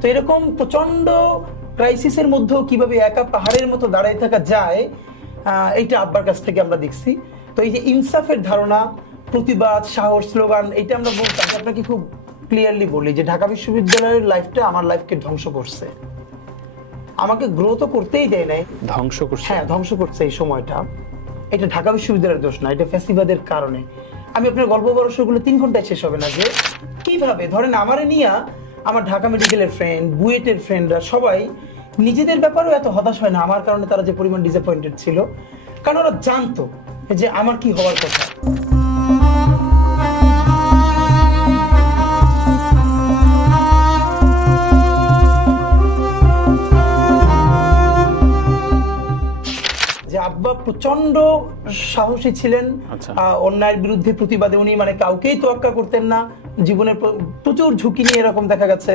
তো এরকম প্রচন্ড ক্রাইসিসের মধ্যেও কিভাবে একা পাহাড়ের মতো দাঁড়িয়ে থাকা যায়, এইটা আব্বার কাছ থেকে আমরা দেখছি। তো এই যে ইনসাফের ধারণা, প্রতিবাদ, সাহস, স্লোগান, এটা আমরা বলতাম। আপনাকে খুব ক্লিয়ারলি বলি যে ঢাকা বিশ্ববিদ্যালয়ের লাইফটা আমার লাইফকে ধ্বংস করছে। আমাকে গ্রো তো করতেই দেয় নাই, ধ্বংস করছে। হ্যাঁ, ধ্বংস করছে এই সময়টা। এটা ঢাকা বিশ্ববিদ্যালয়ের দোষ না, এটা ফ্যাসিবাদের কারণে। আমি আপনার গল্প বরসগুলো 3 ঘন্টায় শেষ হবে না। যে কিভাবে ধরেন আমারে নিয়ে আমার ঢাকা মেডিকেলের ফ্রেন্ড, বুয়েটের ফ্রেন্ডরা সবাই নিজেদের ব্যাপারেও এত হতাশ হয় না আমার কারণে। তারা যে পরিমাণ ডিসঅ্যাপয়েন্টেড ছিল, কারণ ওরা জানতো যে আমার কি হওয়ার কথা। যে আব্বা প্রচন্ড সাহসী ছিলেন, অন্যায়ের বিরুদ্ধে প্রতিবাদে উনি মানে কাউকেই তোয়াক্কা করতেন না। জীবনের প্রচুর ঝুঁকি নিয়ে এরকম দেখা গেছে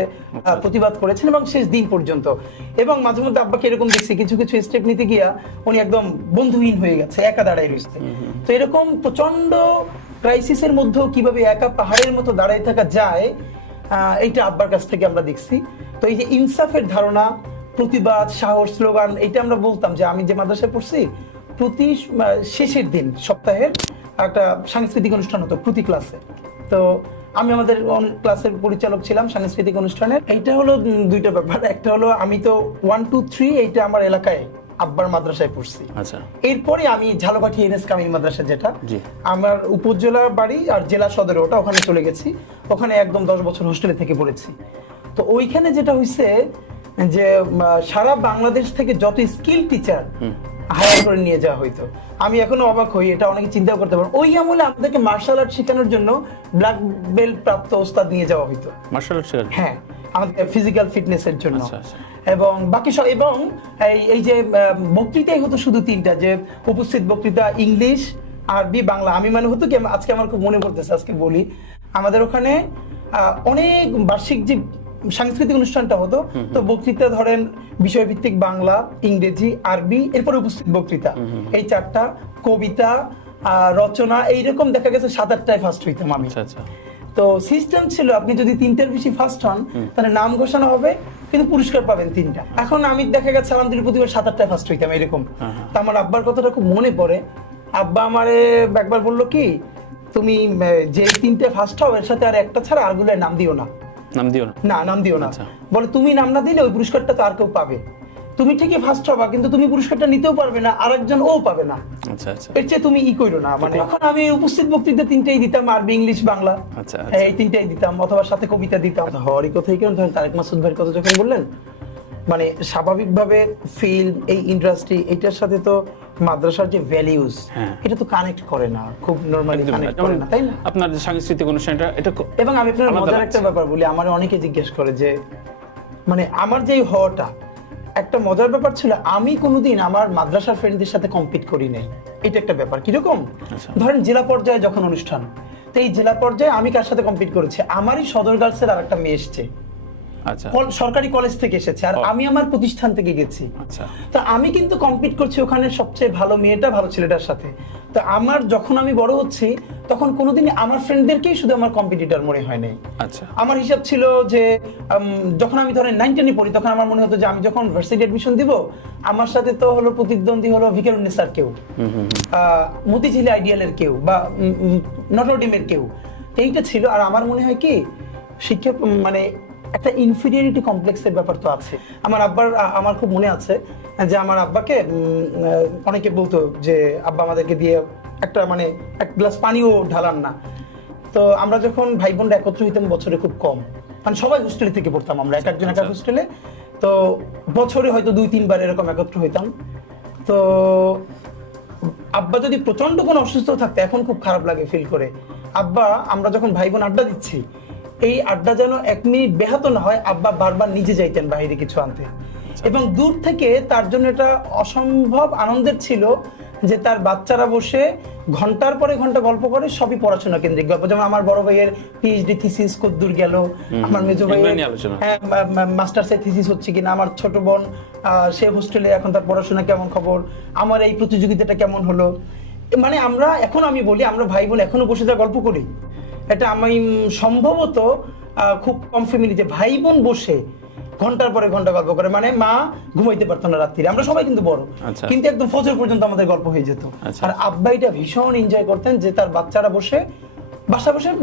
প্রতিবাদ করেছেন এবং শেষ দিন পর্যন্ত। এবং মাঝে মধ্যে আব্বাকে এরকম দেখছি কিছু কিছু স্টেপ নিতে গিয়া উনি একদম বন্ধুহীন হয়ে গেছে, একা দাঁড়ায় রয়েছে। তো এরকম প্রচন্ড ক্রাইসিসের মধ্যেও কিভাবে একা পাহাড়ের মতো দাঁড়িয়ে থাকা যায়, এইটা আব্বার কাছ থেকে আমরা দেখছি। তো এই যে ইনসাফের ধারণা, প্রতিবাদ, সাহস, স্লোগান, এটা আমরা বলতাম। যে আমি যে মাদ্রাসায় পড়ছি, প্রতি শেষের দিন সপ্তাহের একটা সাংস্কৃতিক অনুষ্ঠান হতো প্রতি ক্লাসে। তো আমি আমাদের ক্লাসের পরিচালক ছিলাম সাংস্কৃতিক অনুষ্ঠানের। এইটা হলো দুইটা ব্যাপার। একটা হলো আমি তো 1, 2, 3 এইটা আমার এলাকায় আব্বার মাদ্রাসায় পড়ছি। আচ্ছা, এরপরে আমি ঝালকাঠি এনএস কামিল মাদ্রাসা, যেটা আমার উপজেলার বাড়ি আর জেলা সদরে, ওটা ওখানে চলে গেছি। ওখানে একদম 10 বছর হোস্টেলে থেকে পড়েছি। তো ওইখানে যেটা হইছে যে সারা বাংলাদেশ থেকে যত স্কিল টিচার হায়ার করে নিয়ে যাওয়া হইতো, আমি এখনো অবাক হই। এটা অনেকে চিন্তা করতে পারেন। ওই আমলে আমাদেরকে মার্শাল আর্ট শেখানোর জন্য ব্ল্যাক বেল্ট প্রাপ্ত ওস্তাদ নিয়ে যাওয়া হইতো। মার্শাল আর্ট শেখানো? হ্যাঁ, আমাদের ফিজিক্যাল ফিটনেসের জন্য। এবং বাকি সব, এবং এই যে বক্তৃতাই হতো শুধু 3টা, যে উপস্থিত বক্তৃতা ইংলিশ, আরবি, বাংলা। আমি মানে হতো কি, আজকে আমার খুব মনে পড়তেছে, আজকে বলি। আমাদের ওখানে অনেক বার্ষিক যে সাংস্কৃতিক অনুষ্ঠানটা হতো, তো বক্তৃতা ধরেন বিষয়ভিত্তিক বাংলা, ইংরেজি, আরবি, এরপরে উপস্থিত বক্তৃতা, এই 4টা, কবিতা, রচনা, এইরকম দেখা গেছে 7-8টায় ফার্স্ট হইতাম আমি। তো সিস্টেম ছিল আপনি যদি 3টার বেশি ফার্স্ট হন তাহলে নাম ঘোষণা হবে, কিন্তু পুরস্কার পাবেন 3টা। এখন আমি দেখা গেছে আলহামদুলিল্লাহ প্রতিবার 7-8টায় ফার্স্ট হইতাম এরকম। তা আমার আব্বার কথাটা খুব মনে পড়ে। আব্বা আমারে একবার বললো কি, তুমি যে 3টে ফার্স্ট হও এর সাথে আর একটা ছাড়া আরগুলোর নাম দিও না। নাম দিও না। বলে তুমি নাম না দিলে ওই পুরস্কারটা তো আর কেউ পাবে। তুমি ঠিকই ফার্স্ট হবা, কিন্তু তুমি পুরস্কারটা নিতেও পারবে না, আরেকজন ও পাবে না। এর চেয়ে তুমি কইরো না। মানে এখন আমি উপস্থিত বক্তৃতা 3টাই দিতাম, আরবি, ইংলিশ, বাংলা, এই 3টাই দিতাম, অথবা সাথে কবিতা দিতাম। হওয়ারই কথাই কেন, ধরেন তারেক মাসুদ ভাইয়ের কথা যখন বললেন, মানে স্বাভাবিকভাবে ফিল্ম, এই ইন্ডাস্ট্রি, এটার সাথে তো মাদ্রাসার যে ভ্যালিউজ, এটা তো কানেক্ট করে না, খুব নরমালি কানেক্ট করে না, তাই না? আপনার যে সাংস্কৃতিক অনুষ্ঠানটা এটা। এবং আমি আপনার মজার একটা ব্যাপার বলি, আমার অনেকে জিজ্ঞেস করে যে মানে আমার যে হওয়াটা একটা মজার ব্যাপার ছিল। আমি কোনোদিন আমার মাদ্রাসার ফ্রেন্ডদের সাথে কম্পিট করি নাই। এটা একটা ব্যাপার। কিরকম, ধরেন জেলা পর্যায়ে যখন অনুষ্ঠান, তো এই জেলা পর্যায়ে আমি কার সাথে কম্পিট করেছি, আমারই সদর গার্লসের আর একটা মেয়ে এসছে, সরকারি কলেজ থেকে এসেছে, আর আমি আমার প্রতিষ্ঠান থেকে গেছি। তো আমি কিন্তু কম্পিট করছি ওখানে সবচেয়ে ভালো মেয়েটা ভালো ছেলেটার সাথে। তো আমার যখন আমি বড় হচ্ছি তখন কোনোদিনই আমার ফ্রেন্ডদেরকেই শুধু আমার কম্পিটিটর মনে হয় নাই। আমার হিসাব ছিল যে যখন আমি ধরেন 9-10 পড়ি, তখন আমার মনে হতো যে আমি যখন ভার্সিটি অ্যাডমিশন দিব, আমার সাথে তো হলো প্রতিদ্বন্দ্বী হলো ভিকারুন্নেসার কেউ, মতিঝিল আইডিয়ালের কেউ, বা নটরডেমের কেউ, এইটা ছিল। আর আমার মনে হয় কি, শিক্ষা মানে একটা ইনফিরিয়রিটি কমপ্লেক্সের ব্যাপার তো আছে। আমার খুব মনে আছে যে আমার আব্বাকে অনেকে বলতো যে আব্বা আমাদেরকে দিয়ে একটা মানে এক গ্লাস পানিও ঢালান না। তো আমরা যখন ভাই বোনরা একত্র হইতাম বছরে খুব কম, মানে সবাই হোস্টেলে থেকে পড়তাম আমরা, এক একজন এক এক হোস্টেলে। তো বছরে হয়তো 2-3 বার এরকম একত্র হইতাম। তো আব্বা যদি প্রচন্ড কোনো অসুস্থ থাকতো, এখন খুব খারাপ লাগে ফিল করে, আব্বা আমরা যখন ভাই বোন আড্ডা দিচ্ছি, এই আড্ডা যেন 1 মিনিট ব্যাহত না হয়, আব্বা বারবার নিজে যাইতেন বাইরে কিছু আনতে। এবং দূর থেকে তার জন্য এটা অসম্ভব আনন্দের ছিল যে তার বাচ্চারা বসে ঘন্টার পরে ঘন্টা গল্প করে, সবই পড়াশোনা কেন্দ্রিক গল্প। যেমন আমার বড় ভাইয়ের পিএইচডি থিসিস কদ্দূর গেল, আমার মেজো ভাইয়ের মাস্টার্সের থিসিস হচ্ছে কিনা, আমার ছোট বোন সে হোস্টেলে এখন তার পড়াশোনা কেমন খবর, আমার এই প্রতিযোগিতাটা কেমন হলো। মানে আমরা এখন, আমি বলি আমরা ভাই বোন এখনো বসে যা গল্প করি, এটা আমি সম্ভবত খুব কম ফ্যামিলিতে ভাই বোন বসে ঘন্টার পরে ঘন্টা গল্প করে, মানে মা ঘুমাইতে পারতো না রাত্রিরে, আমরা সবাই কিন্তু বড়, কিন্তু একদম ফজর পর্যন্ত আমাদের গল্প হয়ে যেত। আর আব্বা এটা ভীষণ এনজয় করতেন যে তার বাচ্চারা বসে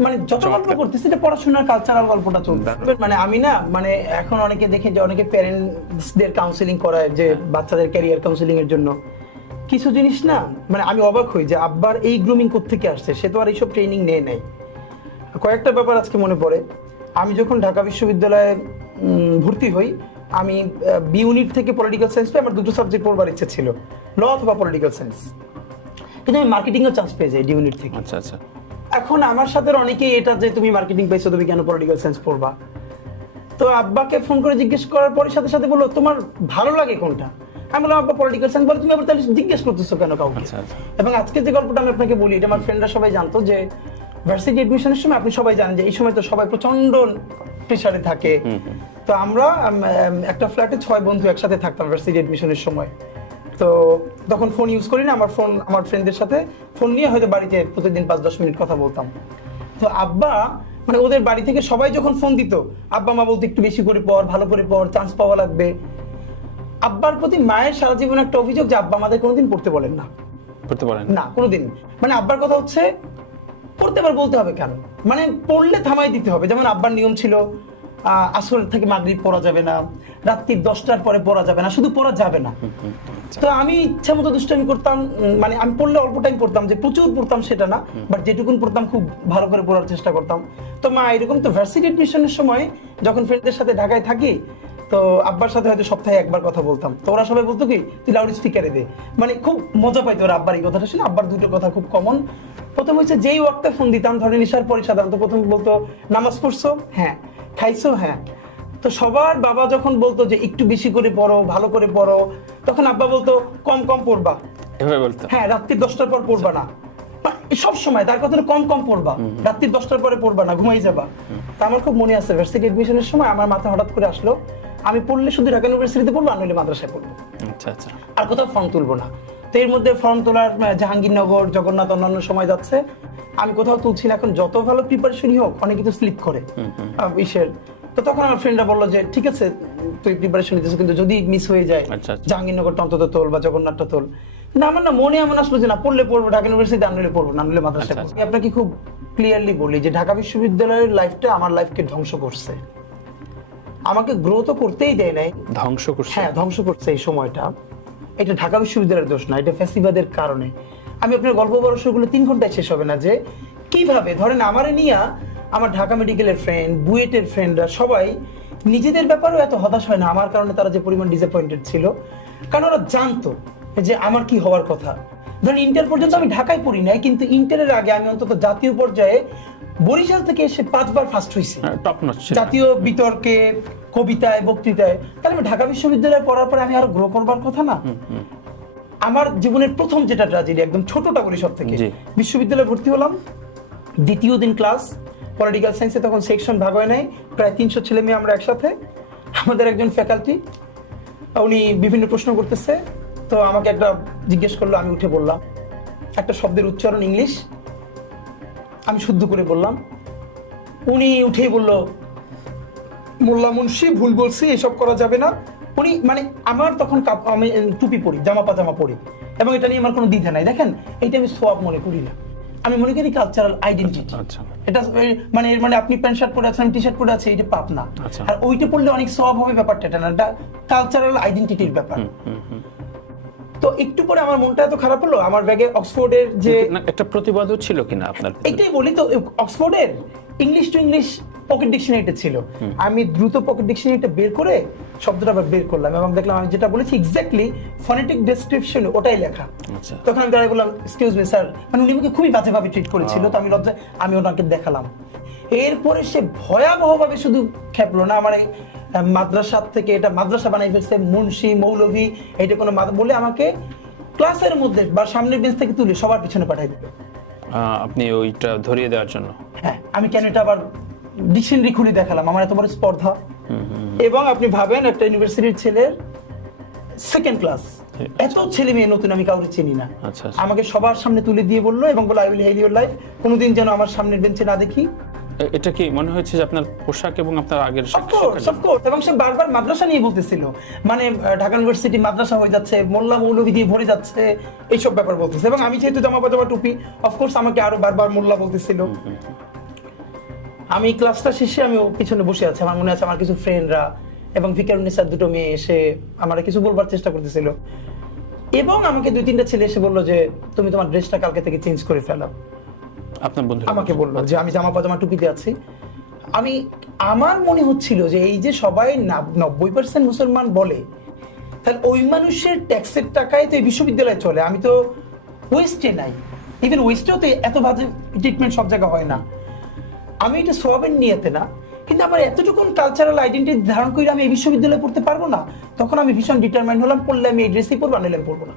মানে যত গল্প করতেছে যে পড়াশোনার কালচারাল গল্পটা চলবে। মানে আমি না মানে এখন অনেকে দেখে যে অনেকে প্যারেন্টসদের কাউন্সিলিং করায় যে বাচ্চাদের ক্যারিয়ার কাউন্সিলিং এর জন্য, কিছু জিনিস না মানে আমি অবাক হই যে আব্বার এই গ্রুমিং কোত্থেকে আসছে, সে তো আর এইসব ট্রেনিং নেয় নাই। কয়েকটা ব্যাপার আজকে মনে পড়ে। আমি যখন ঢাকা বিশ্ববিদ্যালয়ে ভর্তি হই, আমি বি ইউনিট থেকে পলিটিক্যাল সায়েন্স পেয়ে আমার দুটো সাবজেক্ট পড়বার ইচ্ছা ছিল, ল অথবা পলিটিক্যাল সায়েন্স, কিন্তু আমি মার্কেটিং এর চান্স পেয়ে যাই ডি ইউনিট থেকে। আচ্ছা আচ্ছা। এখন আমার সাথে অনেকেই এটা যে তুমি মার্কেটিং পাইছো তুমি কেন পলিটিক্যাল সায়েন্স পড়বা, তো আব্বাকে ফোন করে জিজ্ঞেস করার পরে সাথে সাথে বললো তোমার ভালো লাগে কোনটা, আমি বললাম আব্বা পলিটিক্যাল সায়েন্স, বলে তুমি আবার তাহলে জিজ্ঞেস করতেছো কেন কাউকে। এবং আজকে যে গল্পটা আমি আপনাকে বলি, এটা আমার ফ্রেন্ডরা সবাই জানতো যে ভার্সিটি এডমিশনের সময় আপনি সবাই জানেন যে এই সময় তো সবাই প্রচন্ড প্রেসারে থাকে, তো আমরা একটা ফ্ল্যাটে 6 বন্ধু একসাথে থাকতাম ভার্সিটি এডমিশনের সময়। তো তখন ফোন ইউজ করি না, আমার ফ্রেন্ডদের সাথে ফোন নিয়ে হয়তো বাড়িতে প্রতিদিন 5-10 মিনিট কথা বলতাম। তো আব্বা মানে ওদের বাড়ি থেকে সবাই যখন ফোন দিত, আব্বা মা বলতো একটু বেশি করে পড়, ভালো করে পড়, চান্স পাওয়া লাগবে। আব্বার প্রতি মায়ের সারা জীবন একটা অভিযোগ যে আব্বা আমাদের কোনোদিন পড়তে বলেন না, কোনোদিন। মানে আব্বার কথা হচ্ছে পড়তে পার বলতে হবে কেন, মানে পড়লে থামাই দিতে হবে। যেমন আব্বার নিয়ম ছিল আসর থেকে মাগরিব পড়া যাবে না, রাত্রি 10টার পরে পড়া যাবে না, শুধু পড়া যাবে না। তো আমি ইচ্ছা মতো দুষ্টামি করতাম, মানে আমি পড়লে অল্প টাইম পড়তাম, যে প্রচুর পড়তাম সেটা না, বাট যেটুকুন পড়তাম খুব ভালো করে পড়ার চেষ্টা করতাম। তো মা এরকম, তো ভার্সিটি এডমিশনের সময় যখন ফ্রেন্ডদের সাথে ঢাকায় থাকি, তো আব্বার সাথে হয়তো সপ্তাহে একবার কথা বলতাম, তো ওরা সবাই বলতো কি তুই লাউড স্পিকারে দে, মানে খুব মজা পাইতো ওরা আব্বার এই কথাটা শুনে। আব্বার দুটো কথা খুব কমন। প্রথম হচ্ছে যেই ওয়াক্তে ফোন দিতাম, ধরেন ইশার পরে সাধারণত প্রথম বলতো নামাজ পড়ছো, হ্যাঁ, খাইছো, হ্যাঁ। তো সবার বাবা যখন বলতো যে একটু বেশি করে পড়ো, ভালো করে পড়ো, তখন আব্বা বলতো কম কম পড়বা, হ্যাঁ, রাত্রি 10টার পর পড়বা না, সব সময় তার কথা কম কম পড়বা, রাত্রি 10টার পরে পড়বা না, ঘুমাই যাবা। তা আমার খুব মনে আছে ভার্সিটি এডমিশনের সময় আমার মাথায় হঠাৎ করে আসলো আমি পড়লে শুধু ঢাকা ইউনিভার্সিটিতে পড়বো, আর নইলে মাদ্রাসায় পড়বো, আর কোথাও ফর্ম তুলবো না। তো এর মধ্যে ফর্ম তোলার জাহাঙ্গীরনগর, জগন্নাথ, অন্যান্য সময় যাচ্ছে, আমি কোথাও তুলছি না। এখন যত ভালো প্রিপারেশনই হোক অনেকে কিন্তু স্লিপ করে ইসের। তো তখন আমার ফ্রেন্ডরা বললো যে ঠিক আছে তুই প্রিপারেশন নিতেছিস, কিন্তু যদি মিস হয়ে যায় জাহাঙ্গীরনগরটা অন্তত তোল বা জগন্নাথটা তোল। না আমার না মনে এমন আসলো যে না পড়লে পড়বো ঢাকা ইউনিভার্সিটিতে, আনলে পড়বো, না আনলে মাদ্রাসায় পড়বো। আপনাকে খুব ক্লিয়ারলি বলি যে ঢাকা বিশ্ববিদ্যালয়ের লাইফটা আমার লাইফকে ধ্বংস করছে, আমাকে গ্রো তো করতেই দেয় নাই, ধ্বংস করছে। হ্যাঁ, ধ্বংস করছে এই সময়টা। এটা ঢাকা বিশ্ববিদ্যালয়ের দোষ না, এটা ফ্যাসিবাদের কারণে। আমি আপনার গল্প বর্ষগুলো 3 ঘন্টায় শেষ হবে না যে কিভাবে ধরেন আমারে নিয়ে আমার ঢাকা মেডিকেলের ফ্রেন্ড, বুয়েটের ফ্রেন্ডরা সবাই নিজেদের ব্যাপারেও এত হতাশ হয় না আমার কারণে, তারা যে পরিমাণ ডিসঅ্যাপয়েন্টেড ছিল, কারণ ওরা জানতো যে আমার কি হওয়ার কথা। ধরেন ইন্টার পর্যন্ত আমি ঢাকায় পড়ি নাই, কিন্তু ইন্টারের আগে আমি অন্তত জাতীয় পর্যায়ে বরিশাল থেকে এসে 5 বার ফার্স্ট হয়েছি, জাতীয় বিতর্কে, কবিতায়, বক্তৃতায়। তাহলে আমি ঢাকা বিশ্ববিদ্যালয়ে পড়ার পরে আমি আরো গ্রো করবার কথা না। আমার জীবনের প্রথম যেটা ট্র্যাজেডি, একদম ছোটটা বলি সব থেকে, বিশ্ববিদ্যালয়ে ভর্তি হলাম, দ্বিতীয় দিন ক্লাস, পলিটিক্যাল সায়েন্সে তখন সেকশন ভাগ হয় নাই, প্রায় 300 ছেলে মেয়ে আমরা একসাথে। আমাদের একজন ফ্যাকাল্টি উনি বিভিন্ন প্রশ্ন করতেছে, তো আমাকে একটা জিজ্ঞেস করলো, আমি উঠে বললাম একটা শব্দের উচ্চারণ ইংলিশ, আমি শুদ্ধ করে বললাম। উনি উঠেই বললো মোল্লা মুন্সি ভুল বলছি, এসব করা যাবে না। উনি মানে আমার তখন আমি টুপি পরি, জামা পাজামা পরি, এবং এটা নিয়ে আমার কোনো দ্বিধা নাই। দেখেন এইটা আমি সোয়াব মনে করি না, আমি মনে করি কালচারাল আইডেন্টিটি। এটা মানে এর মানে আপনি প্যান্ট শার্ট পরে আছেন, টি শার্ট পরে আছে, এটা পাপ না। আর ওইটা পড়লে অনেক সোয়াব হবে, ব্যাপারটা এটা না, এটা কালচারাল আইডেন্টিটির ব্যাপার। তো একটু পরে আমার মনটা এত খারাপ হলো, আমার ব্যাগে অক্সফোর্ডের যে একটা প্রতিবাদও ছিল কিনা আপনার, এটাই বলি তো, অক্সফোর্ডের ইংলিশ টু ইংলিশ পকেট ডিকশনারিটা ছিল। আমি দ্রুত পকেট ডিকশনারিটা বের করে শব্দটা আবার বের করলাম এবং দেখলাম আমি যেটা বলেছি এক্স্যাক্টলি ফনেটিক ডেসক্রিপশন ওটাই লেখা। তখন আমি দাঁড়িয়ে বললাম এক্সকিউজ মি স্যার, মানে উনি আমাকে খুবই বাজেভাবে ট্রিট করেছিল, তো আমি লজ্জায় আমি ওনাকে দেখালাম। এরপরে সে ভয়াবহভাবে শুধু খেপলো না, আমার মাদ্রাসা থেকে এটা মাদ্রাসা বানাই ফেলছে, মুন্সি মৌলভী এইটা কোনো বলে আমাকে ক্লাসের মধ্যে বা সামনের বেঞ্চ থেকে তুলে সবার পিছনে পাঠাই দিবে আপনি ওইটা ধরিয়ে দেওয়ার জন্য। হ্যাঁ, আমি কেন এটা আবার ডিকশনারি খুলে দেখালাম, আমার এত বড় স্পর্ধা। এবং আপনি ভাবেন একটা ইউনিভার্সিটির ছেলের সেকেন্ড ক্লাস, এত ছেলে মেয়ে নতুন, আমি কাউকে চিনি না, আমাকে সবার সামনে তুলে দিয়ে বললো এবং বলে I will heal your life, কোনোদিন যেন আমার সামনের বেঞ্চে না দেখি। এটা কি মনে হয়েছে যে আপনার পোশাক এবং আপনার আগের অফকোর্স এবং সে বারবার মাদ্রাসা নিয়ে বলতেছিল, মানে ঢাকা ইউনিভার্সিটি মাদ্রাসা হয়ে যাচ্ছে, মোল্লা মৌলভী দিয়ে ভরে যাচ্ছে, এইসব ব্যাপার বলতেছে। এবং আমি যেহেতু জামা পাজামা টুপি, অফকোর্স আমাকে আরো বারবার মোল্লা বলতেছিল। আমি ক্লাসটা শেষে আমি পিছনে বসে আছি, আমার মনে আছে আমার কিছু ফ্রেন্ডরা এবং ফিকারুন্নিসার দুটো মেয়ে এসে আমার কিছু বলবার চেষ্টা করতেছিল, এবং আমাকে 2-3টা ছেলে এসে বললো যে তুমি তোমার ড্রেসটা কালকে থেকে চেঞ্জ করে ফেলো। আপনার বন্ধু আমাকে বললো যে আমি জামা পাজামা টুপিতে আছি। আমার মনে হচ্ছিল যে এই যে সবাই 90% মুসলমান বলে, তাহলে ওই মানুষের ট্যাক্সের টাকায় তো এই বিশ্ববিদ্যালয়ে চলে, আমি তো ওয়েস্টে নাই, ইভেন ওয়েস্টেও তো এত বাজে ট্রিটমেন্ট সব জায়গায় হয় না। আমি এটা সবের নিয়েতে না, কিন্তু আমার এতটুকু কালচারাল আইডেন্টিটি ধারণ করে আমি এই বিশ্ববিদ্যালয়ে পড়তে পারবো না, তখন আমি ভীষণ ডিটারমাইন্ড হলাম, পড়লে আমি এই ড্রেসই পরবো, আনলে আমি পড়বো না।